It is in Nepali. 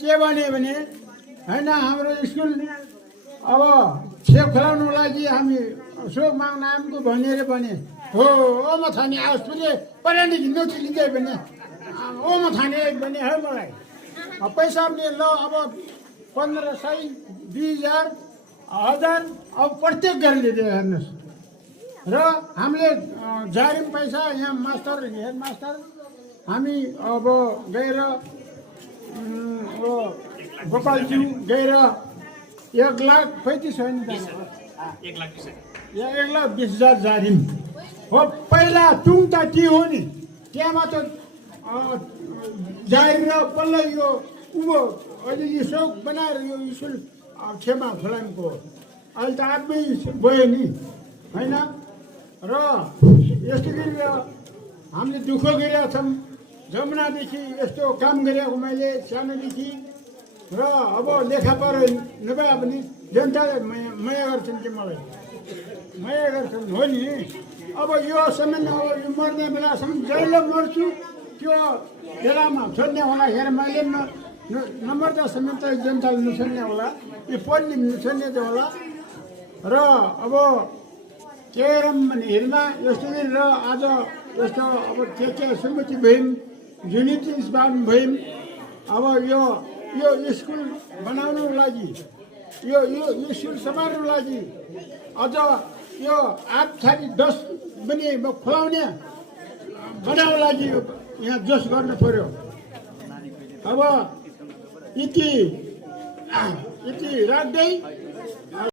के भने होइन हाम्रो स्कुल अब छेप खेलाउनुको लागि हामी सो नामको भनेर भने हो म थानी आओस् पुगे पहिलादेखि नचिलिँदै भने म थाने भने है मलाई पैसा पनि ल अब 1500 2000 1000 अब प्रत्येक गरेर दियो हेर्नुहोस् र हामीले जारिम पैसा यहाँ मास्टर हेड मास्टर हामी अब गएर गोपालज्यू गएर 1,35,000 होइन 1,20,000 जारिम हो पहिला तुङ त टी हो नि त्यहाँमा त जारिम र पल्ल यो उँभो अलिअलि सौक बनाएर यो स्कुल छेमा खोलाङको अहिले त आफै गयो नि होइन र यस्तो गरेर हामीले दुःख गरिरहेका छौँ जमुनादेखि यस्तो काम गरिरहेको मैले सानोदेखि र अब लेखापढा नभए पनि जनताले माया गर्छन् कि मलाई माया गर्छन् हो नि अब यो समय अब यो मर्ने बेलासम्म जहिले मर्छु त्यो बेलामा छोड्ने होला हेर मैले नमर्दासम्म त जनताले नछोड्ने होला यो पढ्ने नछोड्ने त होला र अब के भने हेर्दा यस्तो र आज यस्तो अब के सम्मति भयौँ युनिटी स्पान भयौँ अब यो स्कुल बनाउनुको लागि यो स्कुल समार्नुको लागि अझ यो 8 छाती 10 पनि खोलाउने बनाउनको लागि यहाँ जोस गर्नु पर्यो अब यति राख्दै